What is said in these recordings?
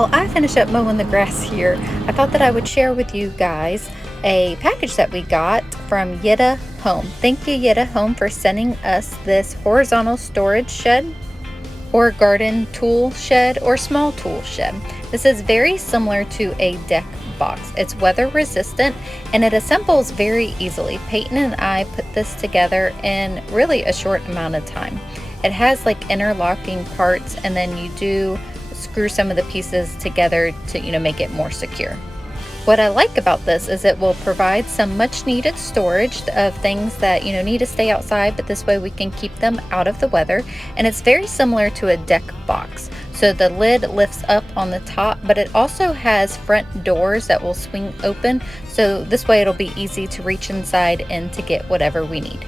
While I finish up mowing the grass here, I thought that I would share with you guys a package that we got from Yitta Home. Thank you, Yitta Home, for sending us this horizontal storage shed or garden tool shed or small tool shed. This is very similar to a deck box. It's weather resistant and it assembles very easily. Payton and I put this together in really a short amount of time. It has like interlocking parts, and then you do screw some of the pieces together to make it more secure. What I like about this is it will provide some much needed storage of things that need to stay outside, but this way we can keep them out of the weather. And it's very similar to a deck box. So the lid lifts up on the top, but it also has front doors that will swing open. So this way it'll be easy to reach inside and to get whatever we need.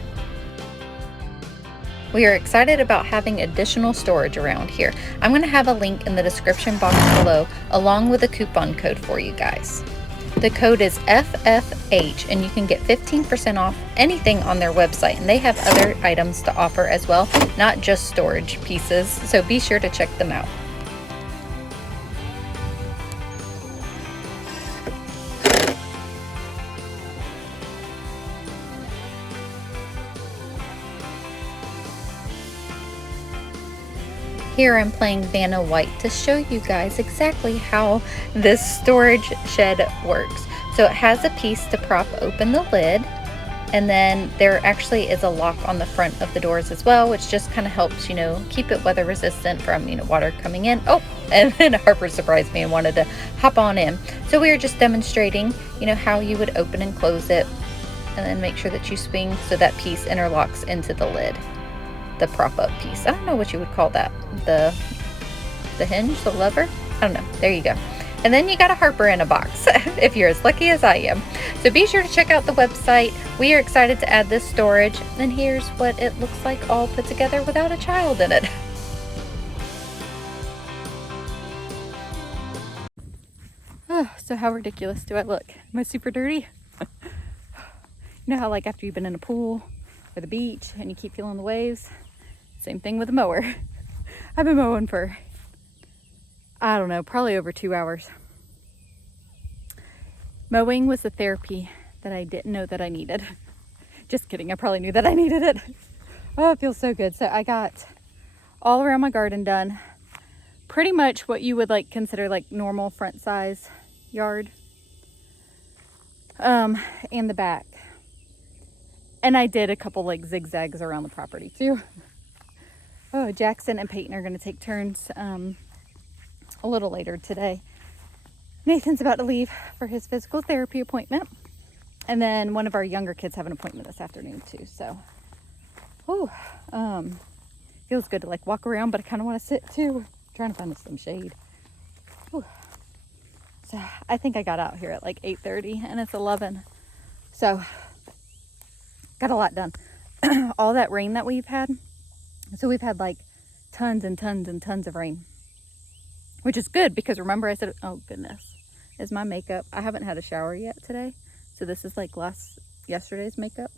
We are excited about having additional storage around here. I'm going to have a link in the description box below along with a coupon code for you guys. The code is FFH and you can get 15% off anything on their website, and they have other items to offer as well, not just storage pieces, so be sure to check them out. Here I'm playing Vanna White to show you guys exactly how this storage shed works. So it has a piece to prop open the lid, and then there actually is a lock on the front of the doors as well, which just kind of helps, keep it weather resistant from, water coming in. Oh, and then Harper surprised me and wanted to hop on in. So we were just demonstrating, how you would open and close it, and then make sure that you swing so that piece interlocks into the lid. The prop up piece. I don't know what you would call that. The hinge, the lever? I don't know. There you go. And then you got a Harper in a box if you're as lucky as I am. So be sure to check out the website. We are excited to add this storage, and here's what it looks like all put together without a child in it. Oh, so how ridiculous do I look? Am I super dirty? You know how like after you've been in a pool or the beach and you keep feeling the waves? Same thing with a mower. I've been mowing for, I don't know, probably over 2 hours. Mowing was the therapy that I didn't know that I needed. Just kidding, I probably knew that I needed it. Oh, it feels so good. So I got all around my garden done. Pretty much what you would consider normal front size yard. And the back. And I did a couple zigzags around the property too. Oh, Jackson and Payton are going to take turns a little later today. Nathan's about to leave for his physical therapy appointment. And then one of our younger kids have an appointment this afternoon too. So, feels good to walk around, but I kind of want to sit too. I'm trying to find some shade. Whew. So I think I got out here at 8:30 and it's 11. So got a lot done. All that rain that we've had. So we've had tons and tons and tons of rain, which is good because remember I said, oh goodness, is my makeup. I haven't had a shower yet today. So this is yesterday's makeup.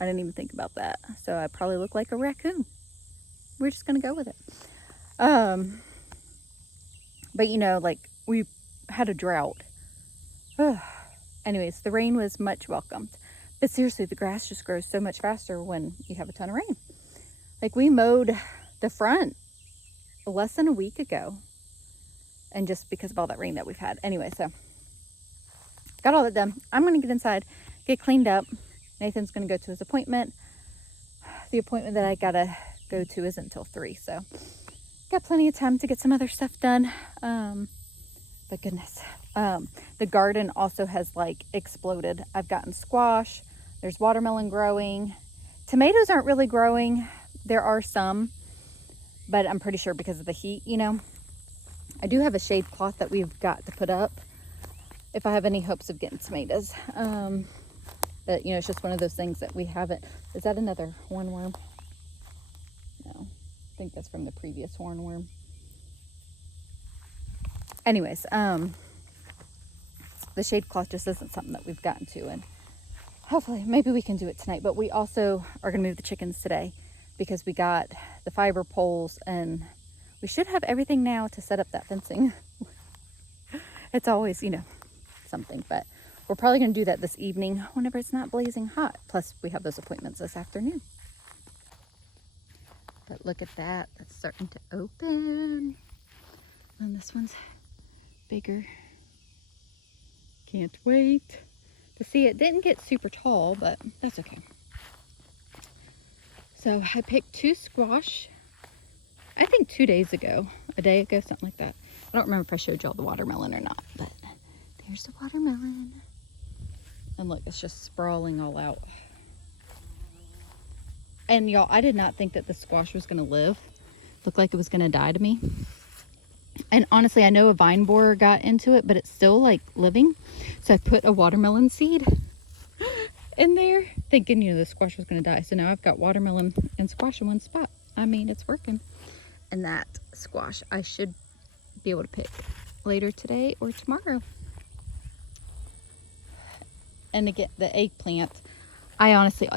I didn't even think about that. So I probably look like a raccoon. We're just going to go with it. But we had a drought. Anyways, the rain was much welcomed. But seriously, the grass just grows so much faster when you have a ton of rain. We mowed the front less than a week ago. And just because of all that rain that we've had. Anyway, so got all that done. I'm going to get inside, get cleaned up. Nathan's going to go to his appointment. The appointment that I got to go to isn't until 3. So got plenty of time to get some other stuff done. But goodness. The garden also has exploded. I've gotten squash. There's watermelon growing. Tomatoes aren't really growing. There are some, but I'm pretty sure because of the heat, I do have a shade cloth that we've got to put up if I have any hopes of getting tomatoes. But it's just one of those things that we haven't. Is that another hornworm? No, I think that's from the previous hornworm. Anyways, the shade cloth just isn't something that we've gotten to, and hopefully maybe we can do it tonight. But we also are going to move the chickens today because we got the fiber poles, and we should have everything now to set up that fencing. It's always, you know, something. But we're probably going to do that this evening whenever it's not blazing hot. Plus, we have those appointments this afternoon. But look at that. That's starting to open. And this one's bigger. Can't wait to see it. Didn't get super tall, but that's okay. So I picked 2 squash, I think 2 days ago, a day ago, something like that. I don't remember if I showed y'all the watermelon or not, but there's the watermelon. And look, it's just sprawling all out. And y'all, I did not think that the squash was gonna live. Looked like it was gonna die to me. And honestly, I know a vine borer got into it, but it's still like living. So I put a watermelon seed in there thinking, you know, the squash was going to die. So now I've got watermelon and squash in one spot. I mean, it's working. And that squash I should be able to pick later today or tomorrow. And again, the eggplant,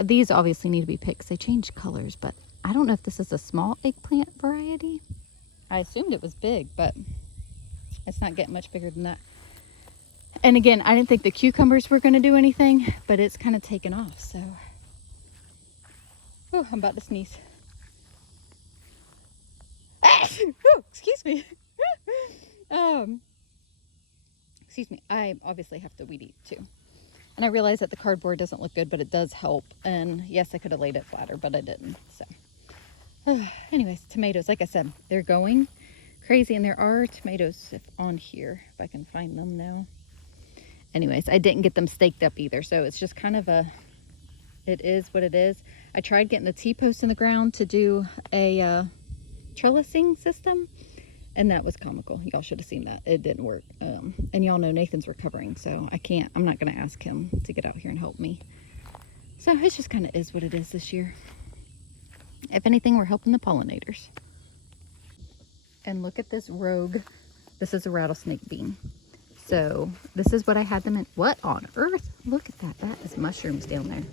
these obviously need to be picked because they change colors, but I don't know if this is a small eggplant variety. I assumed it was big, but it's not getting much bigger than that. And again, I didn't think the cucumbers were going to do anything, but it's kind of taken off. So, oh, I'm about to sneeze. Ah! Oh, excuse me. Excuse me. I obviously have to weed eat too. And I realize that the cardboard doesn't look good, but it does help. And yes, I could have laid it flatter, but I didn't. So. Anyways, tomatoes, like I said, they're going crazy, and there are tomatoes on here, if I can find them now. Anyways, I didn't get them staked up either, so it's just kind of it is what it is. I tried getting the T-post in the ground to do a trellising system, and that was comical. Y'all should have seen that. It didn't work. And y'all know Nathan's recovering, so I'm not going to ask him to get out here and help me. So it just kind of is what it is this year. If anything, we're helping the pollinators. And look at this rogue. This is a rattlesnake bean. So this is what I had them in. What on earth? Look at that. That is mushrooms down there.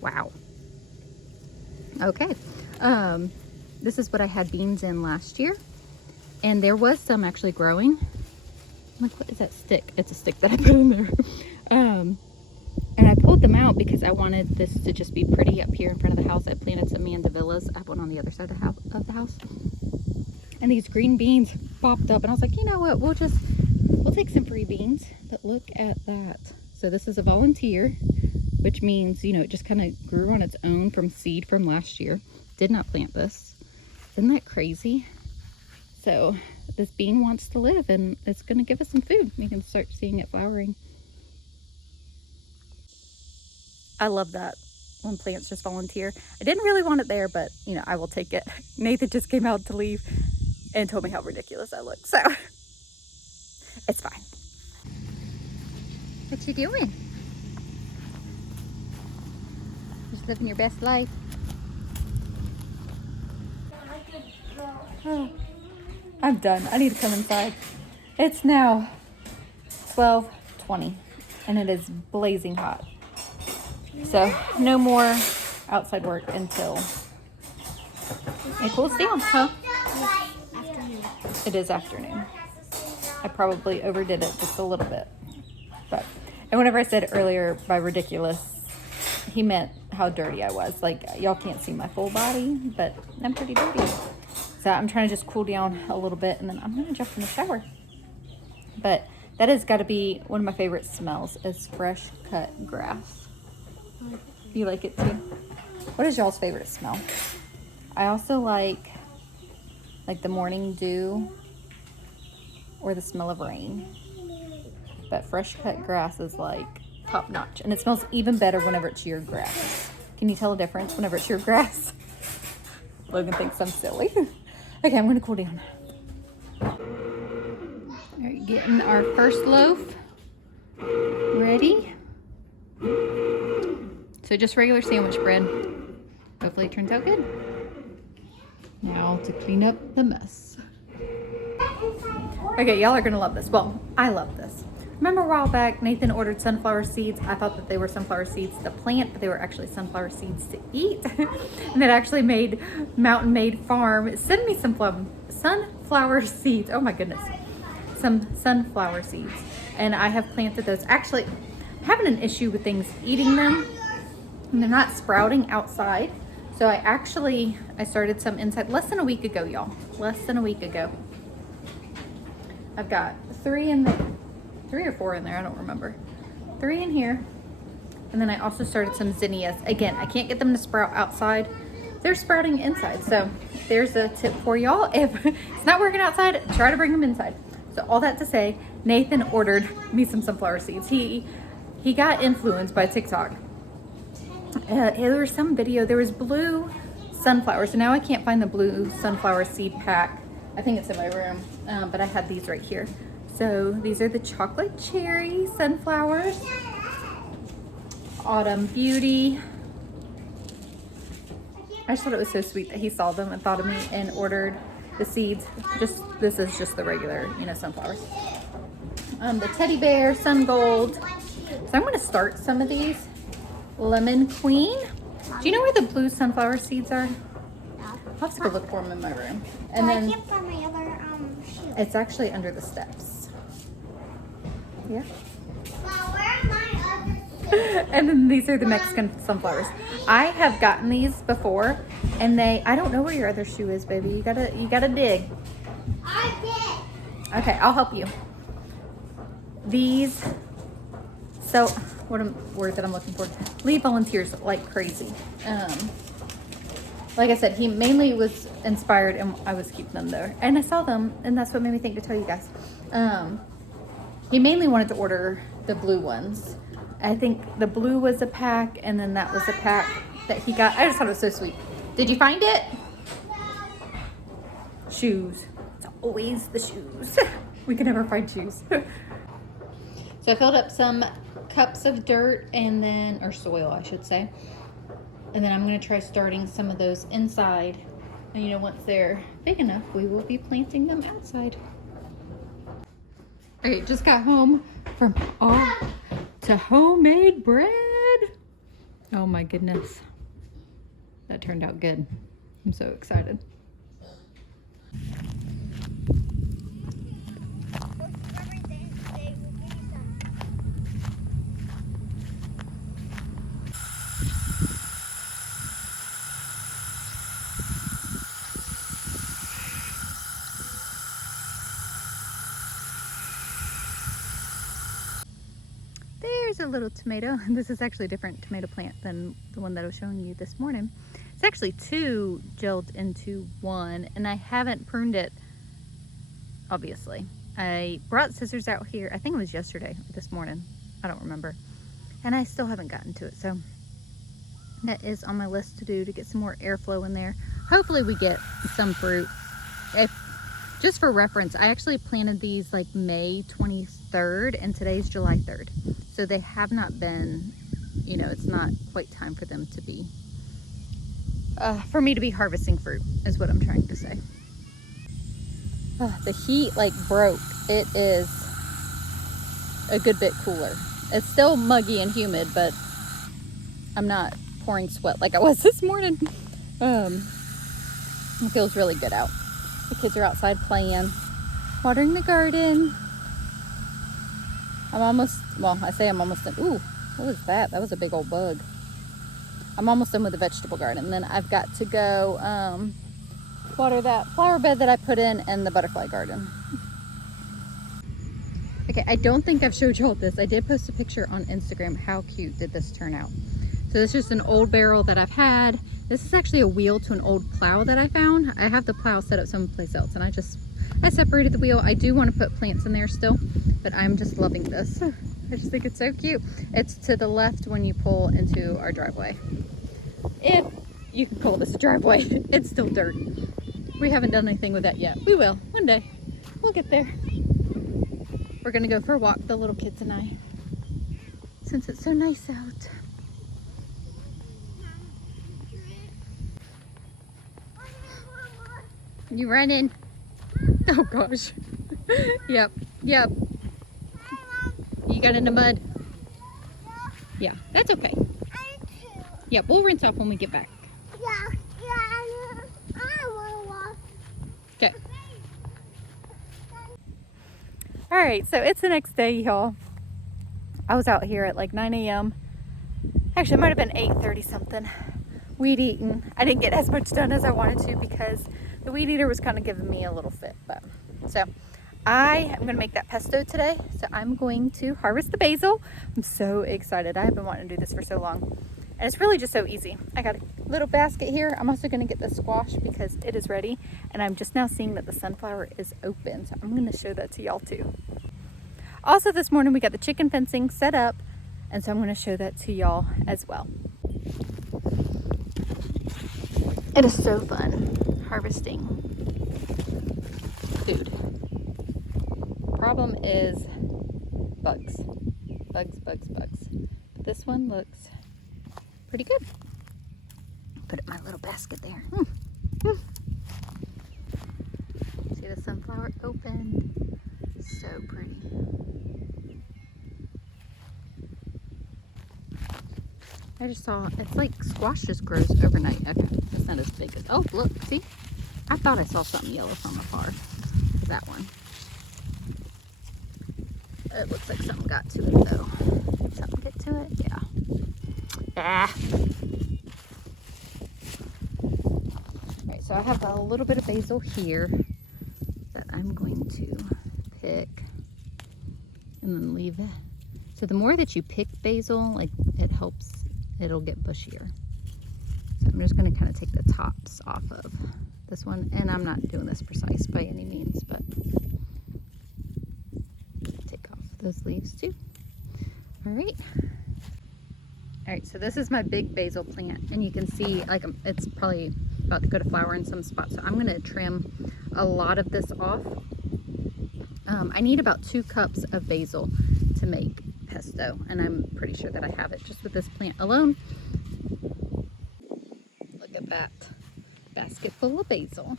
Wow. Okay. This is what I had beans in last year. And there was some actually growing. Like, what is that stick? It's a stick that I put in there. And I pulled them out because I wanted this to just be pretty up here in front of the house. I planted some mandavillas. I have one on the other side of the house. And these green beans popped up. And I was like, you know what? We'll take some free beans. But look at that. So this is a volunteer, which means, you know, it just kind of grew on its own from seed from last year. Did not plant this. Isn't that crazy? So this bean wants to live, and it's going to give us some food. We can start seeing it flowering. I love that when plants just volunteer. I didn't really want it there, but, you know, I will take it. Nathan just came out to leave and told me how ridiculous I look. So it's fine. What you doing? Just living your best life. Oh, I'm done. I need to come inside. It's now 12:20 and it is blazing hot. So no more outside work until it cools down, huh? Afternoon. It is afternoon. I probably overdid it just a little bit. And whenever I said earlier by ridiculous, he meant how dirty I was. Like, y'all can't see my full body, but I'm pretty dirty. So I'm trying to just cool down a little bit, and then I'm going to jump in the shower. But that has got to be one of my favorite smells is fresh cut grass. You like it too? What is y'all's favorite smell? I also like the morning dew or the smell of rain. But fresh cut grass is like top notch. And it smells even better whenever it's your grass. Can you tell the difference whenever it's your grass? Logan thinks I'm silly. Okay, I'm going to cool down. All right, getting our first loaf ready. So just regular sandwich bread. Hopefully it turns out good. Now to clean up the mess. Okay, y'all are going to love this. Well, I love this. Remember a while back, Nathan ordered sunflower seeds. I thought that they were sunflower seeds to plant, but they were actually sunflower seeds to eat. And that actually made Mountain Made Farm send me some sunflower seeds. Oh my goodness. Some sunflower seeds. And I have planted those. Actually, I'm having an issue with things eating them, and they're not sprouting outside. So I started some inside less than a week ago, y'all. Less than a week ago. I've got 3 in there, 3 or 4 in there, I don't remember. 3 in here. And then I also started some zinnias. Again, I can't get them to sprout outside. They're sprouting inside. So there's a tip for y'all. If it's not working outside, try to bring them inside. So all that to say, Nathan ordered me some sunflower seeds. He got influenced by TikTok. There was some video, there was blue sunflowers. So now I can't find the blue sunflower seed pack. I think it's in my room, but I had these right here. So these are the chocolate cherry sunflowers. Autumn Beauty. I just thought it was so sweet that he saw them and thought of me and ordered the seeds. This is just the regular, sunflowers. The teddy bear, sun gold. So I'm gonna start some of these. Lemon Queen. Do you know where the blue sunflower seeds are? I'll have to go look for them in my room. And then I can't find my other shoe. it's actually under the steps. Yeah. Mom, where are my other And then these are the Mexican sunflowers. I have gotten these before, and I don't know where your other shoe is, baby. You gotta dig. I did. Okay, I'll help you. These, so what word that I'm looking for? Lee volunteers like crazy. Like I said, he mainly was inspired, and I was keeping them there. And I saw them, and that's what made me think to tell you guys. He mainly wanted to order the blue ones. I think the blue was a pack, and then that was a pack that he got. I just thought it was so sweet. Did you find it? Shoes. It's always the shoes. We can never find shoes. So I filled up some cups of dirt or soil, I should say. And then I'm going to try starting some of those inside. And once they're big enough, we will be planting them outside. Okay, just got home from to homemade bread. Oh my goodness. That turned out good. I'm so excited. There's a little tomato. This is actually a different tomato plant than the one that I was showing you this morning. It's actually 2 gelled into 1, and I haven't pruned it, obviously. I brought scissors out here, I think it was yesterday, this morning, I don't remember. And I still haven't gotten to it, so that is on my list to do, to get some more airflow in there. Hopefully we get some fruit. Just for reference, I actually planted these like May 23rd, and today's July 3rd. So they have not been, it's not quite time for them to be, for me to be harvesting fruit, is what I'm trying to say. The heat broke. It is a good bit cooler. It's still muggy and humid, but I'm not pouring sweat like I was this morning. It feels really good out. The kids are outside playing, watering the garden. I'm almost done. Ooh, what was that? That was a big old bug. I'm almost done with the vegetable garden. And then I've got to go water that flower bed that I put in and the butterfly garden. Okay, I don't think I've showed y'all this. I did post a picture on Instagram. How cute did this turn out? So this is just an old barrel that I've had. This is actually a wheel to an old plow that I found. I have the plow set up someplace else, and I separated the wheel. I do want to put plants in there still, but I'm just loving this. I just think it's so cute. It's to the left when you pull into our driveway. If you can call this a driveway, it's still dirt. We haven't done anything with that yet. We will, one day. We'll get there. We're gonna go for a walk, the little kids and I, since it's so nice out. You running? Oh gosh. Yep. You got in the mud? Yeah, that's okay. Yeah, we'll rinse off when we get back. Okay. All right, so it's the next day, y'all. I was out here at like 9 a.m. Actually, it might have been 8:30 something. Weed eating. I didn't get as much done as I wanted to because the weed eater was kind of giving me a little fit. But so I am going to make that pesto today. So I'm going to harvest the basil. I'm so excited. I have been wanting to do this for so long. And it's really just so easy. I got a little basket here. I'm also going to get the squash because it is ready. And I'm just now seeing that the sunflower is open. So I'm going to show that to y'all too. Also this morning we got the chicken fencing set up. And so I'm going to show that to y'all as well. It is so fun harvesting food. Problem is bugs. Bugs. But this one looks pretty good. Put it in my little basket there. See the sunflower open? So pretty. I just saw, it's like squash just grows overnight. Okay, it's not as big as, oh look, see? I thought I saw something yellow from afar. That one. It looks like something got to it though. Did something get to it? Yeah. Ah. Alright, so I have a little bit of basil here that I'm going to pick and then leave it. So the more that you pick basil, like it helps, it'll get bushier. So I'm just going to kind of take the tops off of this one, and I'm not doing this precise by any means, but take off those leaves too. All right, so this is my big basil plant, and you can see like it's probably about to go to flower in some spots, so I'm going to trim a lot of this off. I need about 2 cups of basil to make pesto, and I'm pretty sure that I have it just with this plant alone. Look at that basket full of basil.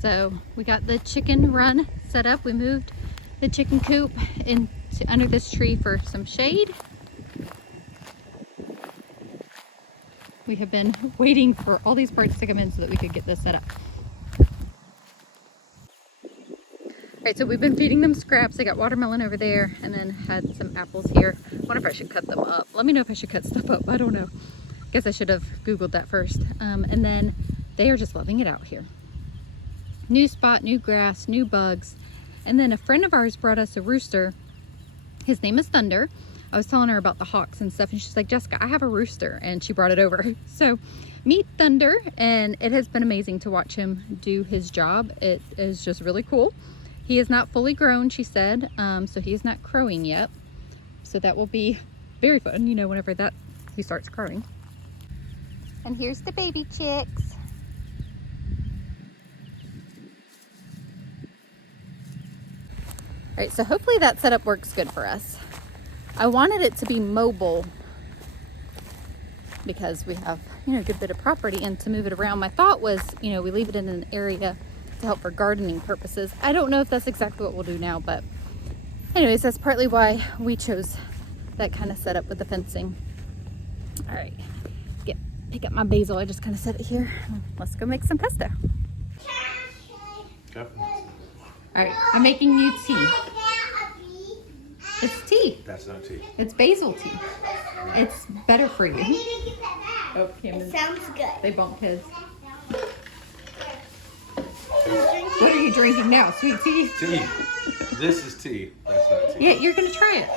So we got the chicken run set up. We moved the chicken coop into under this tree for some shade. We have been waiting for all these parts to come in so that we could get this set up. Alright, so we've been feeding them scraps. I got watermelon over there and then had some apples here. I wonder if I should cut them up. Let me know if I should cut stuff up. I don't know. Guess I should have Googled that first. And then they are just loving it out here. New spot, new grass, new bugs. And then a friend of ours brought us a rooster. His name is Thunder. I was telling her about the hawks and stuff, and she's like, Jessica, I have a rooster, and she brought it over. So meet Thunder, and it has been amazing to watch him do his job. It is just really cool. He is not fully grown, she said, so he is not crowing yet. So that will be very fun, you know, whenever he starts crowing. And here's the baby chicks. All right, so hopefully that setup works good for us. I wanted it to be mobile because we have, you know, a good bit of property, and to move it around. My thought was, you know, we leave it in an area to help for gardening purposes. I don't know if that's exactly what we'll do now, but anyways, that's partly why we chose that kind of setup with the fencing. All right, pick up my basil. I just kind of set it here. Let's go make some pesto. Yep. All right, I'm making you tea. It's tea. That's not tea. It's basil tea. It's better for you. Oh, Camden. It sounds good. They bumped his. What are you drinking now? Sweet tea? Tea. This is tea. That's not tea. Yeah, you're gonna try it.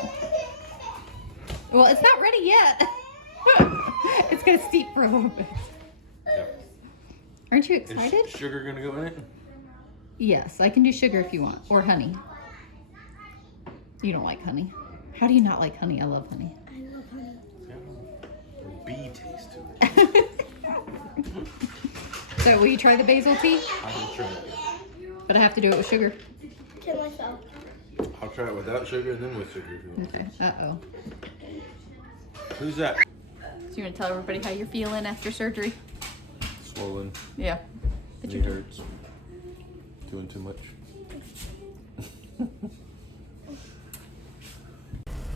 Well, it's not ready yet. It's gonna steep for a little bit. Yep. Aren't you excited? Is sugar gonna go in it? Yes, I can do sugar if you want, or honey. You don't like honey. How do you not like honey? I love honey. I love honey. Yeah. Bee taste to it. So will you try the basil tea? I will try it. But I have to do it with sugar. To myself. I'll try it without sugar and then with sugar if you want. Okay. Uh-oh. Who's that? So you want to tell everybody how you're feeling after surgery? Swollen. Yeah. Knee hurts. Doing too much.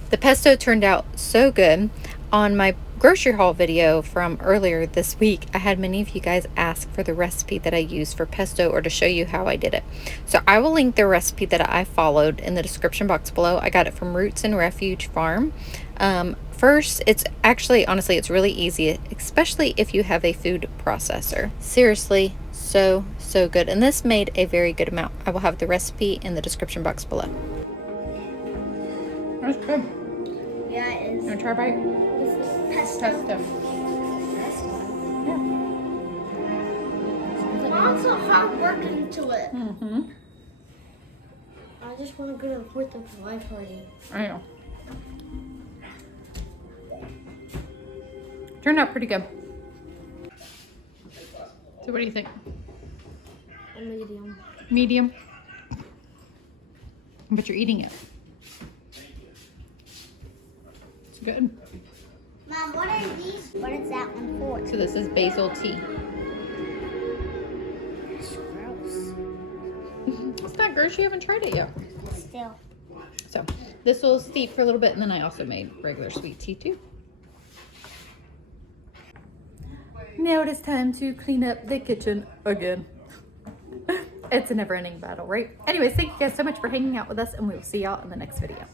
The pesto turned out so good. On my grocery haul video from earlier this week, I had many of you guys ask for the recipe that I use for pesto or to show you how I did it. So I will link the recipe that I followed in the description box below. I got it from Roots and Refuge Farm. First, it's actually, honestly, it's really easy, especially if you have a food processor. Seriously, so good. And this made a very good amount. I will have the recipe in the description box below. That's good. Yeah, it is. Want to try a bite? This is pesto. Pesto. Yeah. Lots of hard work into it. Mm-hmm. I just want to go to the 4th of July party. I know. Turned out pretty good. So what do you think? A medium. Medium? But you're eating it. It's good. Mom, what are these? What is that one for? So this is basil tea. It's gross. It's not gross, you haven't tried it yet. Still. So this will steep for a little bit, and then I also made regular sweet tea too. Now it is time to clean up the kitchen again. It's a never-ending battle, right? Anyways, thank you guys so much for hanging out with us, and we will see y'all in the next video.